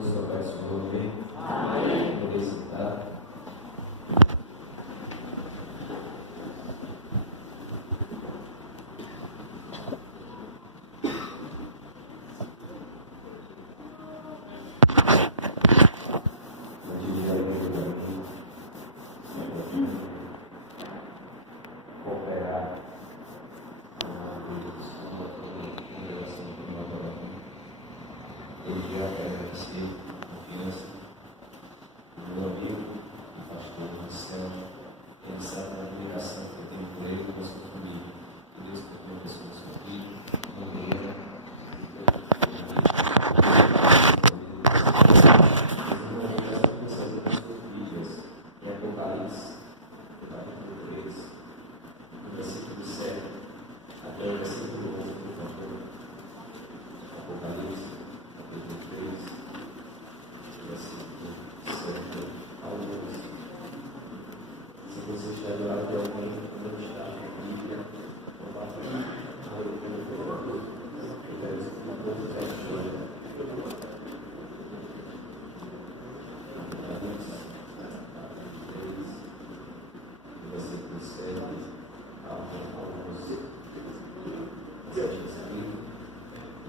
todos, sua paz e sua amém. Amém. Poder sentar.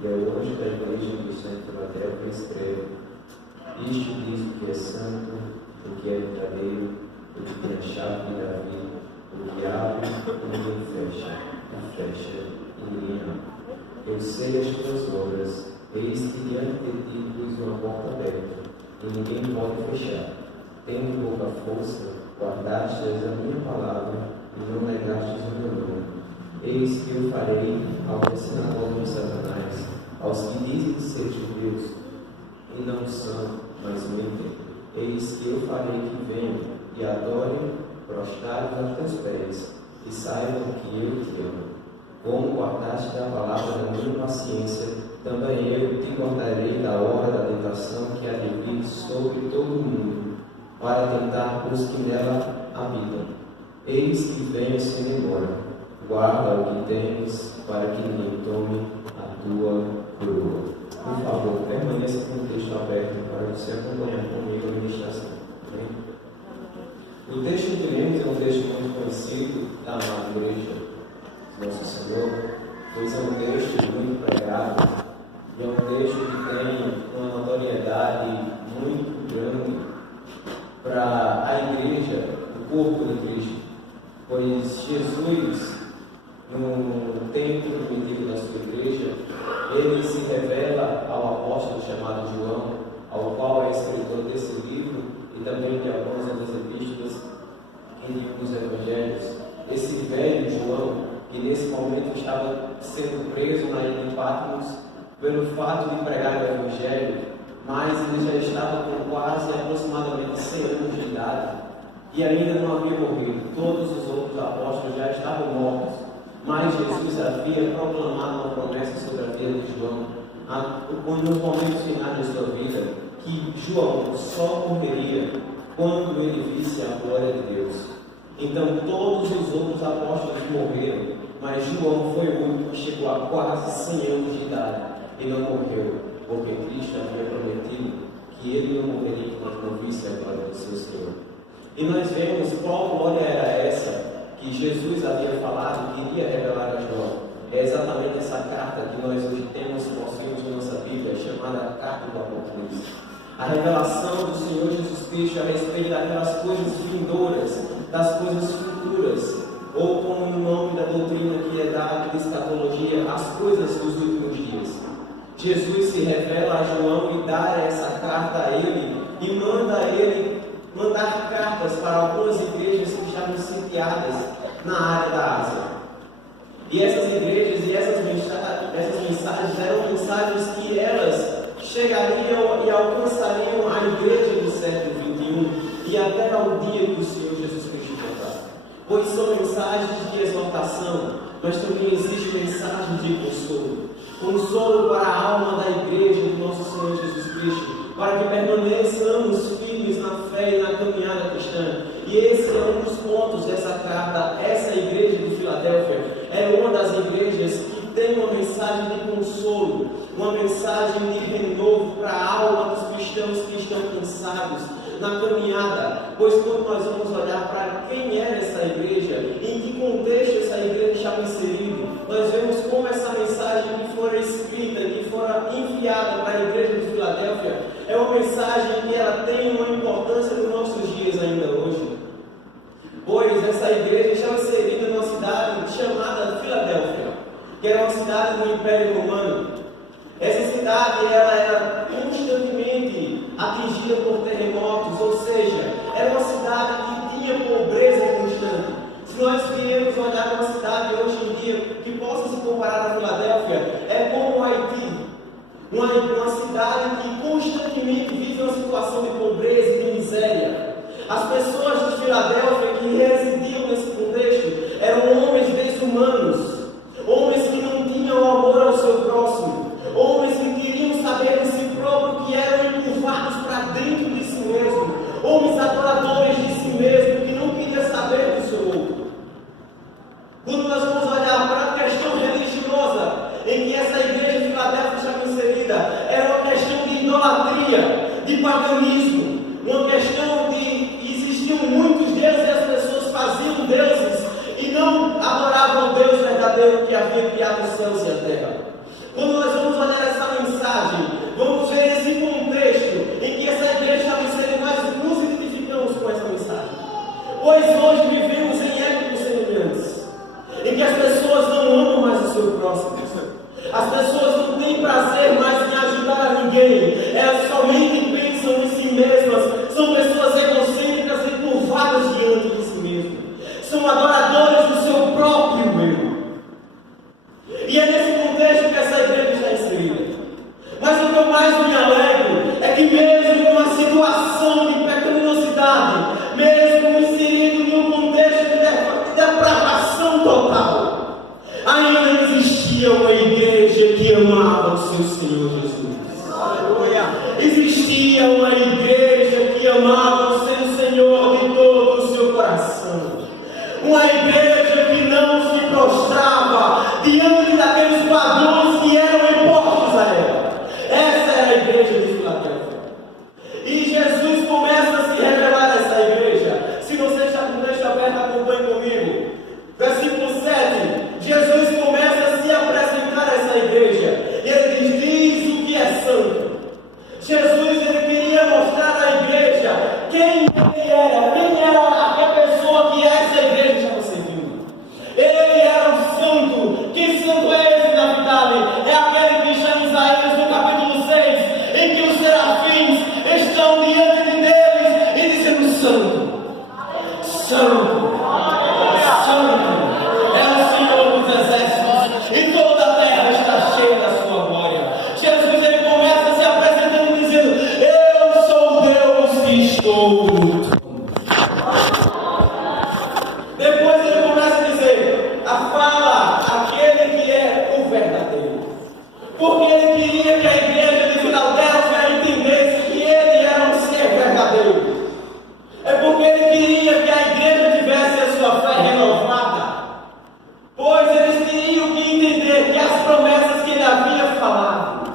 E ao anjo da igreja do Santo Filadélfia escreve: Isto diz o que é santo, o que é verdadeiro, o que tem a chave de Davi, o que abre e ninguém fecha, e fecha e ninguém abre. Eu sei as tuas obras, eis que diante de ti pus uma porta aberta, e ninguém pode fechar. Tendo pouca força, guardastes a minha palavra, e não negastes o meu nome. Eis que eu farei ao sinagoga de Satanás, aos que dizem ser judeus, e não são, mas mentem. Eis que eu farei que venham e adorem, prostrados aos teus pés, e saibam que eu te amo. Como guardaste a palavra da minha paciência, também eu te guardarei da hora da tentação que há de vir sobre todo o mundo, para tentar os que nela habitam. Eis que venho sem demora. Guarda o que tens, para que ninguém tome a tua coroa. Por favor, permaneça com o texto aberto para você acompanhar comigo a ministração. Amém? O texto que lemos é um texto muito conhecido da amada igreja de Nosso Senhor, pois é um texto muito pregado e é um texto que tem uma notoriedade muito grande para a igreja, o corpo de Cristo, pois Jesus, no tempo primitivo da sua igreja, ele se revela ao apóstolo chamado João, ao qual é escritor desse livro e também de algumas outras epístolas e de alguns evangelhos. Esse velho João, que nesse momento estava sendo preso na ilha de Patmos pelo fato de pregar o evangelho, mas ele já estava com quase aproximadamente 100 anos de idade e ainda não havia morrido. Todos os outros apóstolos já estavam mortos. Mas Jesus havia proclamado uma promessa sobre a vida de João, nos momentos finais de sua vida, que João só morreria quando ele visse a glória de Deus. Então todos os outros apóstolos morreram, mas João foi o único que chegou a quase 100 anos de idade e não morreu, porque Cristo havia prometido que ele não morreria enquanto não visse a glória do seu Senhor. E nós vemos qual glória era essa que Jesus havia falado e queria revelar a João. É exatamente essa carta que nós hoje possuímos na nossa Bíblia, chamada Carta do Apocalipse. A revelação do Senhor Jesus Cristo a respeito daquelas coisas vindouras, das coisas futuras, ou como o nome da doutrina que é dada de escatologia, as coisas dos últimos dias. Jesus se revela a João e dá essa carta a ele e manda a ele mandar cartas para algumas igrejas que estavam sitiadas na área da Ásia. E essas igrejas e essas mensagens eram mensagens que elas chegariam e alcançariam a igreja do século XXI e até ao dia que o Senhor Jesus Cristo voltar. Pois são mensagens de exortação, mas também existe mensagem de consolo. Consolo para a alma da igreja do nosso Senhor Jesus Cristo, para que permaneçamos firmes na fé e na caminhada cristã. E esse é um dos pontos dessa carta. Essa igreja de Filadélfia é uma das igrejas que tem uma mensagem de consolo. uma mensagem de renovo para a alma dos cristãos que estão cansados na caminhada, pois quando nós vamos olhar para quem era essa igreja, em que contexto essa igreja estava inserida, nós vemos como essa mensagem que fora escrita, que fora enviada para a igreja de Filadélfia, é uma mensagem que ela tem uma importância nos nossos dias ainda hoje. Pois essa igreja estava inserida numa cidade chamada Filadélfia, que era uma cidade do Império Romano. Essa cidade ela era constantemente atingida por terremotos, ou seja, era uma cidade que tinha pobreza constante. Se nós viemos olhar uma cidade hoje em dia que possa se comparar a Filadélfia, é como o Haiti, uma cidade que constantemente vive uma situação de pobreza e de miséria. As pessoas de Filadélfia que residiam nesse contexto eram homens desumanos, homens que não tinham amor ao seu próximo, homens que queriam saber de si próprio, que eram encurvados para dentro de si mesmo, homens adoradores de si mesmo, que não queriam saber do seu outro. Quando nós vamos olhar para a questão religiosa em que essa igreja de Filadélfia estava inserida, era uma questão de idolatria, de paganismo, uma questão de existiam muitos deuses e as pessoas faziam deuses e não adoravam o Deus verdadeiro que havia criado os céus e a terra. Quando nós vamos olhar essa mensagem, vamos ver esse contexto em que essa igreja estava inserida, nós nos identificamos com essa mensagem. Pois hoje vivemos em épocas semelhantes, em que as pessoas não amam mais o seu próximo. As pessoas não têm prazer mais em ajudar a ninguém. Elas somente pensam em si mesmas. São pessoas egocêntricas e curvadas diante de si mesmas. São adoradores do seu próprio eu. E é nesse contexto que essa igreja está inserida. Mas o que eu mais me alegro é que mesmo com uma situação de pecaminosidade, mesmo inserido em um contexto de depravação total, ainda existia uma igreja que amava o seu Senhor Jesus. Aleluia! Existia uma igreja que amava o seu Senhor de todo o seu coração. Uma igreja que não se prostrava diante daqueles padrões que eram impostos a ela. Essa era a igreja de Filadélfia. E Jesus começa a se revelar a essa igreja. Se você está com o texto aberto, acompanhe comigo. Versículo 7. Jesus começa a se apresentar a essa igreja. E ele diz o que é santo. Jesus ele queria mostrar à igreja quem ele era. Quem era a pessoa que essa igreja estava servindo. Ele era o santo. Que santo é esse, Davi? É aquele que está em Isaías no capítulo 6, em que os serafins estão diante de deles e dizendo: santo, santo, santo é o Senhor dos exércitos, e toda a terra está cheia da sua glória. Jesus ele começa se apresentando e dizendo: eu sou o Deus que estou no trono. Depois ele começa a dizer: fala aquele que é o verdadeiro. Porque ele queria que a igreja de Filadélfia entendesse que ele era um ser verdadeiro. É porque ele queria que a igreja tivesse a sua fé renovada. Pois eles teriam que entender que as promessas que ele havia falado,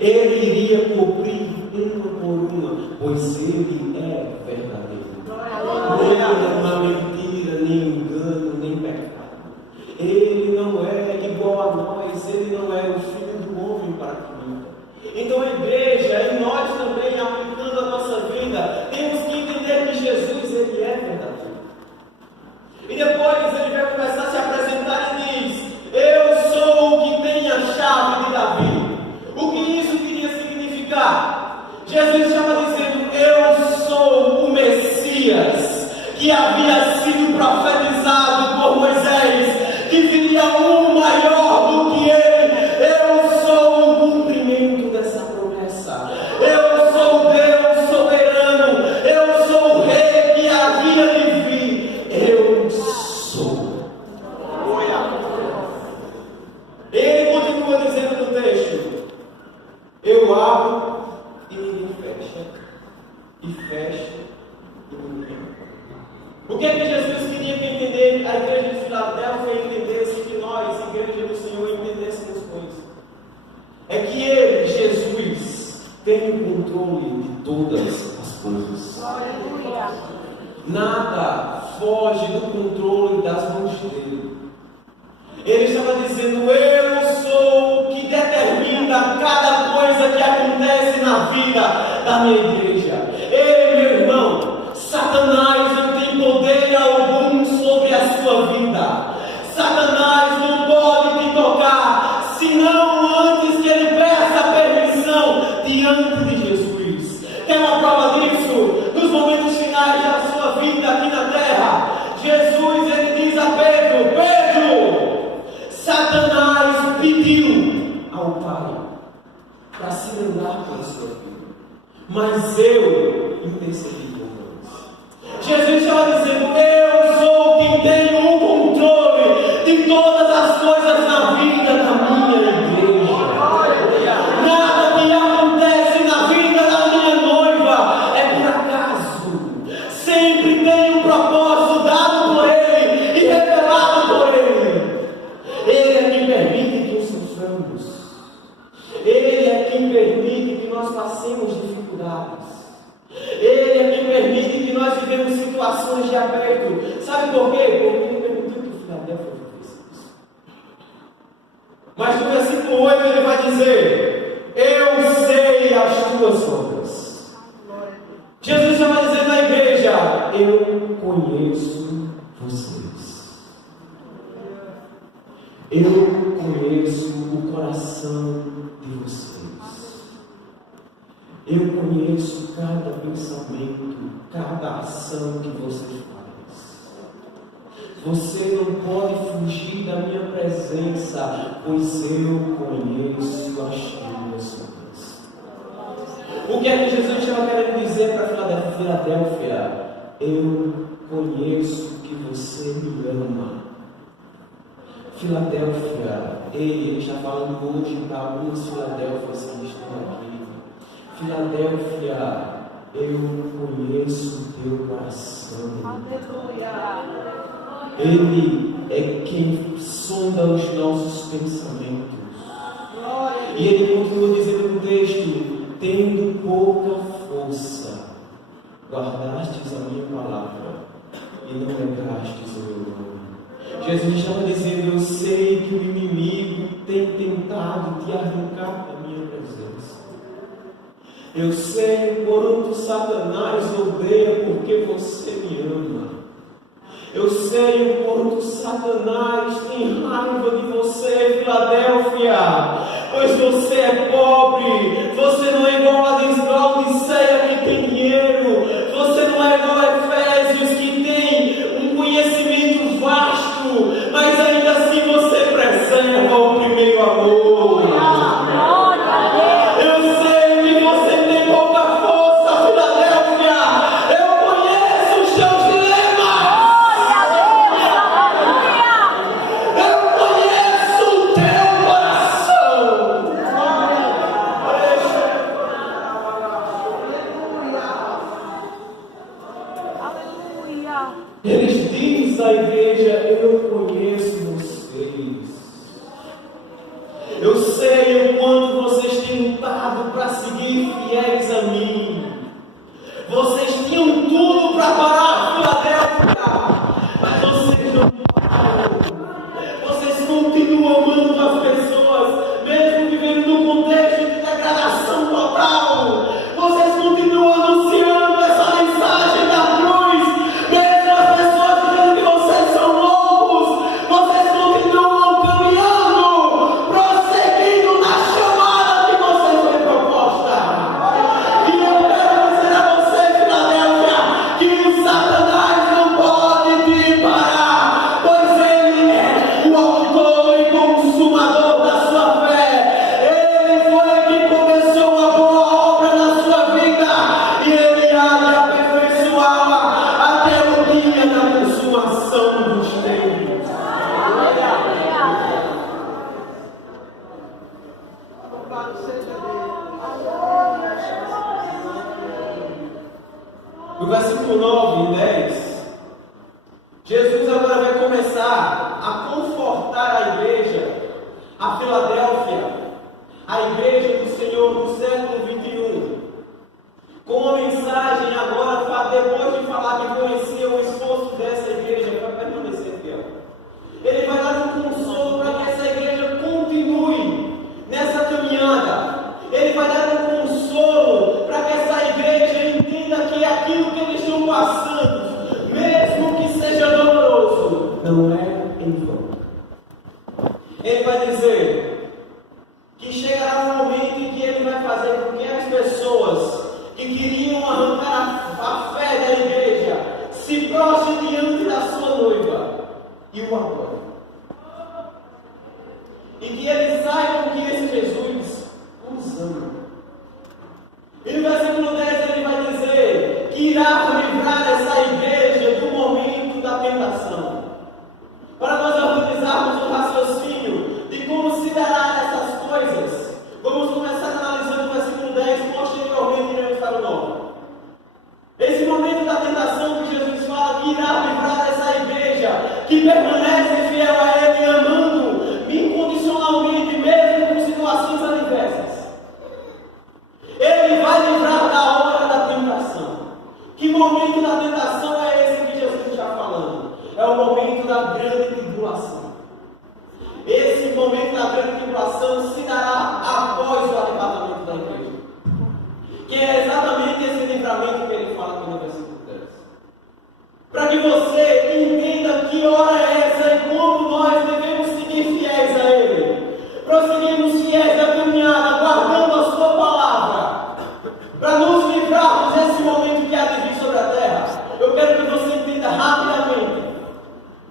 ele iria cumprir uma por uma, pois ele é verdadeiro. Ele não é mentira, nem engano, nem pecado. Ele não é igual a nós, ele não é o filho do homem para que minta. Então a igreja, e nós também, aplicando a nossa vida, temos que entender que Jesus ele é verdadeiro. E depois ele vai começar a se apresentar e diz: eu sou o que tem a chave de Davi. O que isso queria significar? Jesus estava dizendo: eu sou o Messias que havia sido profetizado por Moisés, que viria um maior do que ele. Eu sou o cumprimento dessa promessa. Eu sou o Deus soberano. Eu sou o rei que havia de vir. Eu sou. Ele continua dizendo no texto: eu abro e ninguém fecha, e fecha e ninguém abre. O que todas as coisas. Nada foge do controle das mãos dele. Ele estava dizendo: eu sou o que determina cada coisa que acontece na vida da minha igreja. Ei, meu irmão, Satanás não tem poder algum sobre a sua vida. Satanás não pode te tocar, senão antes que ele peça permissão diante de Jesus. Tem uma prova disso nos momentos finais da sua vida aqui na terra. Jesus, ele diz a Pedro: Pedro, Satanás pediu ao Pai para se lembrar pela sua vida, mas eu intercedi por nós. Jesus estava dizendo: eu sou quem tem o controle de todas as coisas na vida da minha igreja. Nada que acontece na vida da minha noiva é por acaso. Sempre tem um propósito dado por Ele e revelado por Ele. Ele é quem permite que soframos. Ele é quem permite que nós passemos dificuldades. Ele é quem permite que nós vivemos situações de aperto. Sabe por quê? Porque Ele permitiu que Filadélfia vivesse isso. Mas no versículo 8 ele vai dizer: eu sei as tuas obras. Jesus já vai dizer na igreja: eu conheço vocês. Eu conheço o coração de vocês. Eu conheço cada pensamento, cada ação que você faz. Você não pode fugir da minha presença, pois eu conheço as tuas obras. O que é que Jesus estava querendo dizer para Filadélfia? Eu conheço que você me ama. Filadélfia, ele está falando hoje para algumas Filadélfias que estão aqui. Filadélfia, eu conheço o teu coração. Aleluia. Ele é quem sonda os nossos pensamentos. E ele continua dizendo no texto: tendo pouca força, guardastes a minha palavra e não negastes o meu nome. Jesus estava dizendo: eu sei que o inimigo tem tentado te arrancar da minha presença. Eu sei o quanto Satanás odeia porque você me ama. Eu sei o quanto Satanás tem raiva de você, Filadélfia, pois você é pobre, você não é igual a Laodiceia que tem dinheiro, você não é igual a Efésios que tem um conhecimento vasto, mas ainda assim você preserva o primeiro amor. Eu sei que você tem pouca força, Filadélfia. Eu conheço os seus dilemas. Eu conheço o teu coração. Eles dizem à igreja: eu conheço vocês. Eu sei o quanto vocês têm lutado para seguir fiéis a mim. Vocês tinham tudo para parar Filadélfia, mas vocês não pararam. Vocês continuam amando as pessoas, mesmo vivendo num contexto de degradação total. Vocês continuam anunciando essa mensagem da cruz, mesmo as pessoas dizendo que vocês são loucos. Vocês continuam caminhando, prosseguindo na chamada que vocês foi proposta. E eu quero dizer a você, Filadélfia, que o Satanás não pode te parar, pois ele é o autor e consumador da sua fé. Ele foi quem começou a boa obra na sua vida e ele há de aperfeiçoá-la até o dia da consumação dos tempos. No versículo 9 e 10, Jesus agora vai começar a confortar a igreja, a Filadélfia, a igreja do Senhor do século 21, com irá livrar dessa igreja que permanece fiel a Ele, amando incondicionalmente, mesmo com situações adversas. Ele vai livrar da hora da tentação. Que momento da tentação é esse que Jesus está falando? É o momento da grande tribulação. Esse momento da grande tribulação se dará após o arrebatamento da igreja. Que é exatamente esse livramento que ele fala aqui no versículo 10. Para que você entenda que hora é essa e como nós devemos seguir fiéis a Ele. Prosseguirmos fiéis da caminhada, guardando a sua palavra, para nos livrarmos desse momento que há de vir sobre a terra. Eu quero que você entenda rapidamente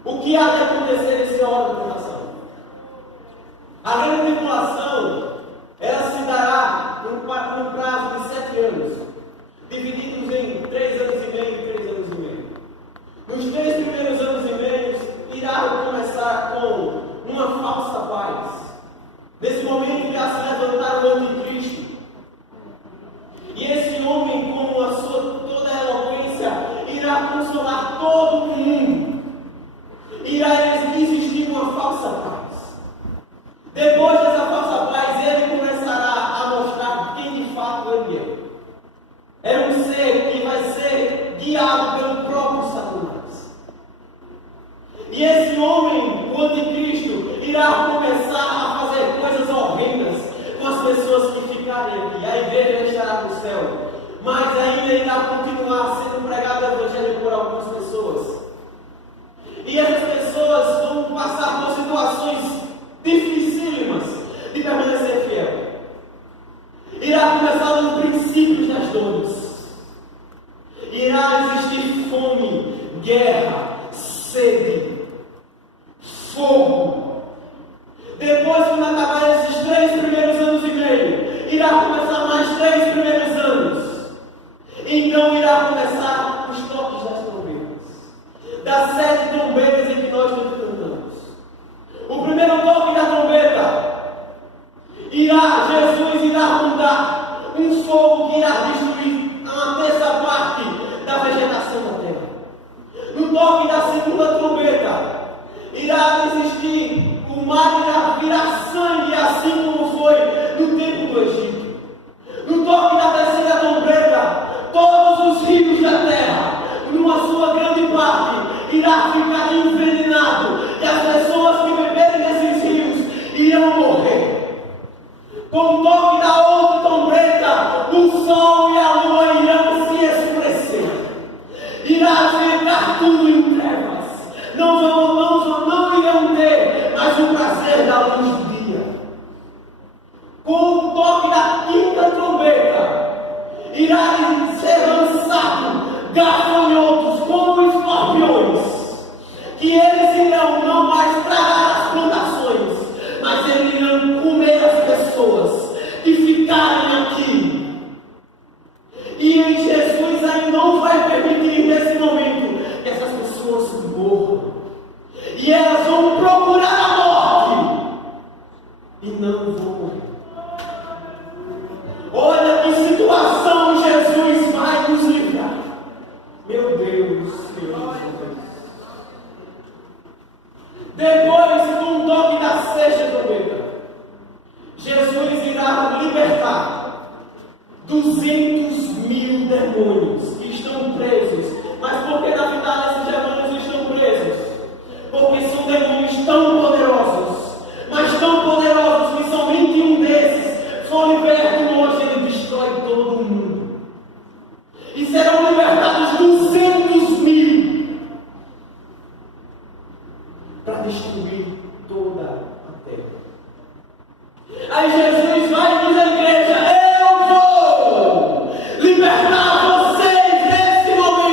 o que há de acontecer nesse hora da tentação. A grande tribulação, ela se dará num prazo de 7 anos, divididos em 3 anos e meio e 3 anos e meio. Nos 3 primeiros anos e meio, irá começar com uma falsa paz. Nesse momento irá se levantar o anticristo. E esse homem, com a sua toda a eloquência, irá consolar todo o mundo. Irá existir uma falsa paz. Depois dessa falsa paz, ele começará a mostrar quem de fato ele é. É um ser que vai ser guiado pelo próprio Satanás. E esse homem, o anticristo, irá começar a fazer coisas horrendas com as pessoas que ficarem aqui. A igreja estará no céu, mas ainda irá continuar sendo pregado o evangelho por algumas pessoas. E essas pessoas vão passar por situações dificílimas de permanecer fiel. Irá começar nos princípios das dores. Irá existir fome, guerra, sede, fogo. Depois que acabar esses 3 primeiros anos e meio, irá começar mais 3 primeiros anos. Então irá começar os toques das trombetas. Das 7 trombetas em que nós nos cantamos. O primeiro toque da trombeta, Jesus irá mandar um fogo que irá destruir a 1/3 parte da vegetação da terra. No toque da segunda trombeta, irá existir, o mar irá virar sangue, assim como foi no tempo do Egito. No toque da terceira trombeta, todos os rios da terra, numa sua grande parte, irá ficar envenenado, e as pessoas que beberem desses rios irão morrer. Com o toque da outra trombeta, o sol e a lua irão se escurecer. Irá ficar tudo em trevas. Não irão ter mais o prazer da luz do dia. Com o toque da quinta trombeta, irá ser lançado gafanhotos como escorpiões, que eles irão não mais tragar as plantações, mas eles irão comer as pessoas que ficarem aqui. E Jesus ainda não vai permitir nesse momento que essas pessoas morram. E elas vão procurar a morte e não vão morrer. Olha que situação Jesus vai nos livrar. Meu Deus, Senhor. Depois, com o toque da sexta trombeta, Jesus irá libertar 200.000 demônios que estão presos. Mas por que na verdade esses demônios estão presos? Porque são demônios tão poderosos, mas tão poderosos que somente um desses for liberto e hoje ele destrói todo mundo. E serão libertados 200.000 para destruir toda a terra. Aí Jesus vai e diz à igreja: eu vou libertar vocês nesse momento.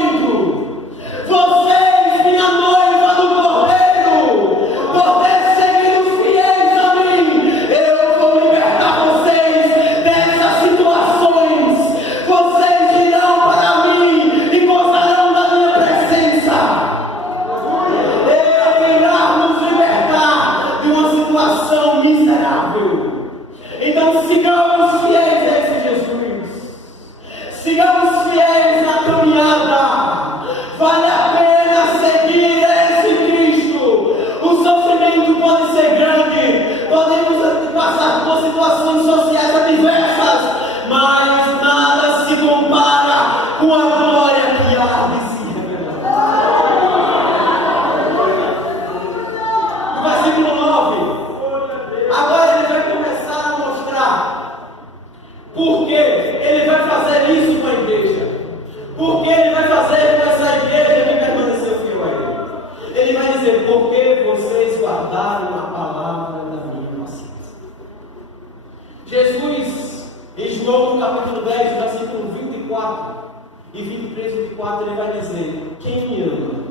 23, 24, ele vai dizer: quem me ama,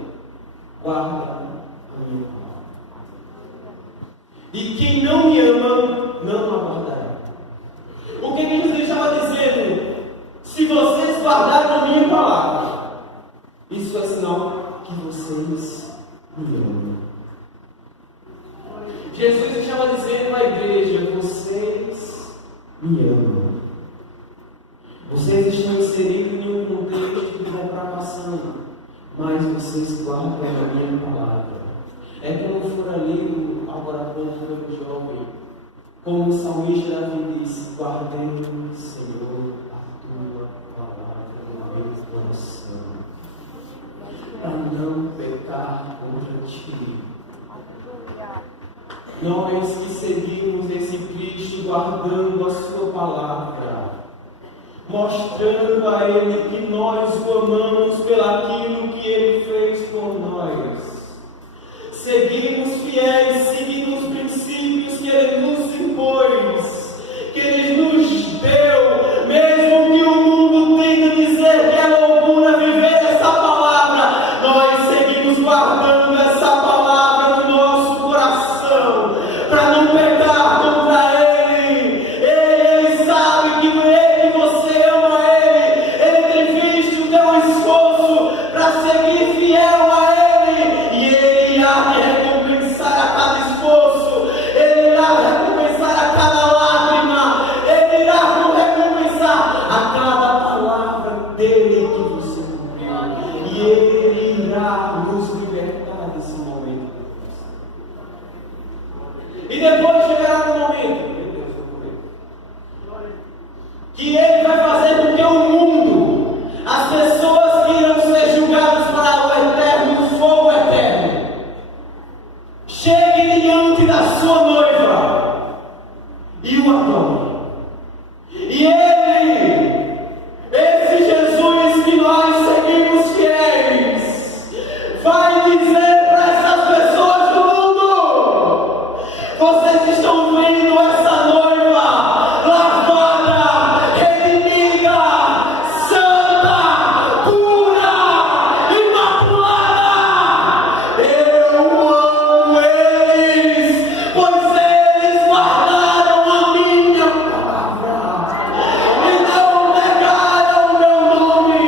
guarda a minha palavra. E quem não me ama, não a guardará. O que Jesus estava dizendo? Se vocês guardarem a minha palavra, isso é sinal que vocês me amam. Jesus estava dizendo à igreja: vocês me amam. Vocês estão inseridos em um contexto de depravação, mas vocês guardam a minha palavra. É como for ali, agora há pouco, pelo jovem, como o salmista Davi disse: guardei, Senhor, a tua palavra no meu coração, para não pecar contra ti. Nós que seguimos esse Cristo guardando a sua palavra, mostrando a Ele que nós o amamos pelaquilo que Ele fez por nós. Seguimos fiéis, seguindo os princípios que Ele nos impôs, que Ele nos deu, mesmo que o mundo tente dizer que é loucura viver essa palavra, nós seguimos guardando essa palavra no nosso coração, para não pecar contra Ele. Ele sabe que você ama Ele, Ele tem visto o teu esforço para seguir fiel a Ele, e Ele irá recompensar a cada esforço, Ele irá recompensar a cada lágrima, Ele irá recompensar a cada palavra dEle que você cumpriu, e Ele irá nos libertar desse momento. E depois chegará no momento, meu Deus, eu corri, que Ele vai fazer com que o mundo, as pessoas que irão ser julgadas para o eterno fogo eterno, cheguem diante da sua noiva e o adorem. E Ele, esse Jesus que nós seguimos fiéis, vai dizer para essas pessoas do mundo: vocês estão vendo essa noiva lavada, redimida, santa, pura, imaculada. Eu amo eles, pois eles guardaram a minha palavra e não negaram o meu nome.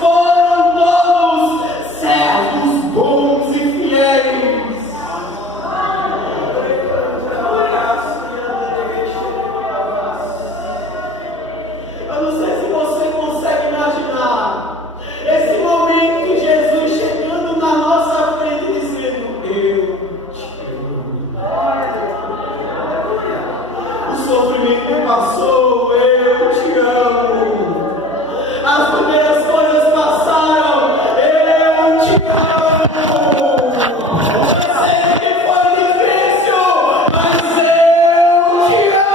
Foram todos servos bons e fiéis. Eu não sei se você consegue imaginar esse momento de Jesus chegando na nossa frente e dizendo: eu te amo. O sofrimento passou, eu te amo. As primeiras coisas passaram, eu te amo. Eu sei que foi difícil, mas eu te amo.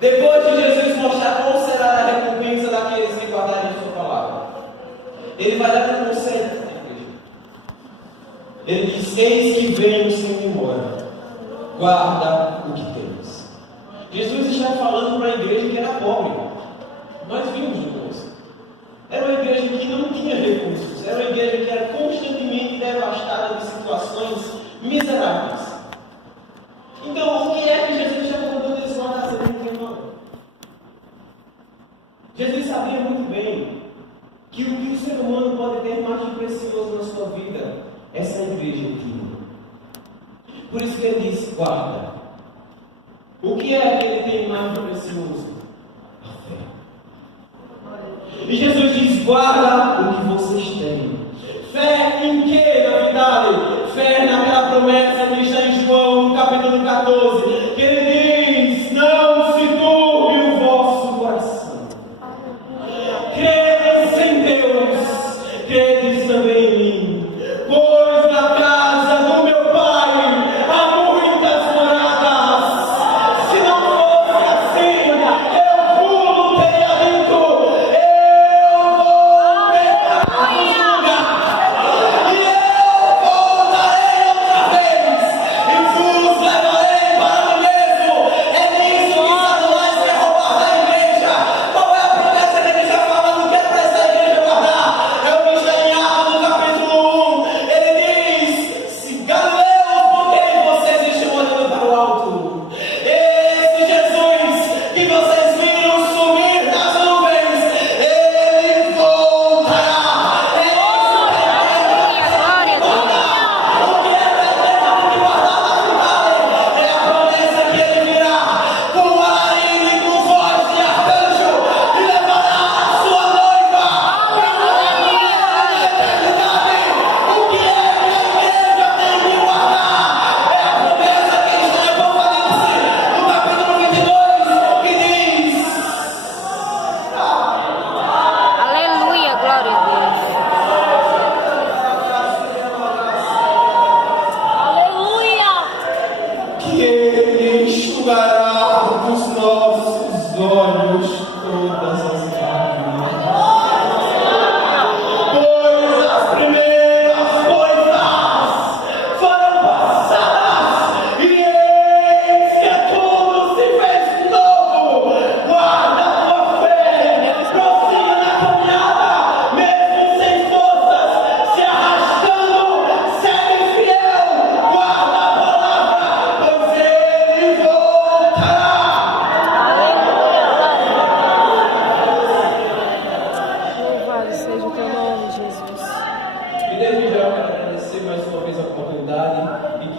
Depois de Jesus mostrar qual será a recompensa daqueles que guardarem a sua palavra, Ele vai dar um conselho para a igreja. Ele diz: eis que venho sem demora, guarda o que tens. Jesus está falando para a igreja que era pobre. Nós vimos depois. Era uma igreja que não tinha recursos, era uma igreja que era constantemente devastada de situações miseráveis. Então, o que é que Jesus está mandando eles guardarem em mão? Jesus sabia muito bem que o que o ser humano pode ter mais de precioso na sua vida, essa igreja tinha. Por isso que Ele disse: guarda. O que é que Ele tem mais de precioso? A fé. E Jesus diz: guarda o que vocês têm. Fé em que, na verdade? Fé naquela promessa que está em João, no capítulo 14, que Ele diz: não se turbe o vosso coração. Credes em Deus, credes também em mim. Pois na casa do meu Pai há muitas moradas. Se não fosse assim, eu vos teria dito: eu vou preparar um lugar. E eu vou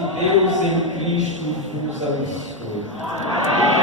que Deus em Cristo vos abençoe.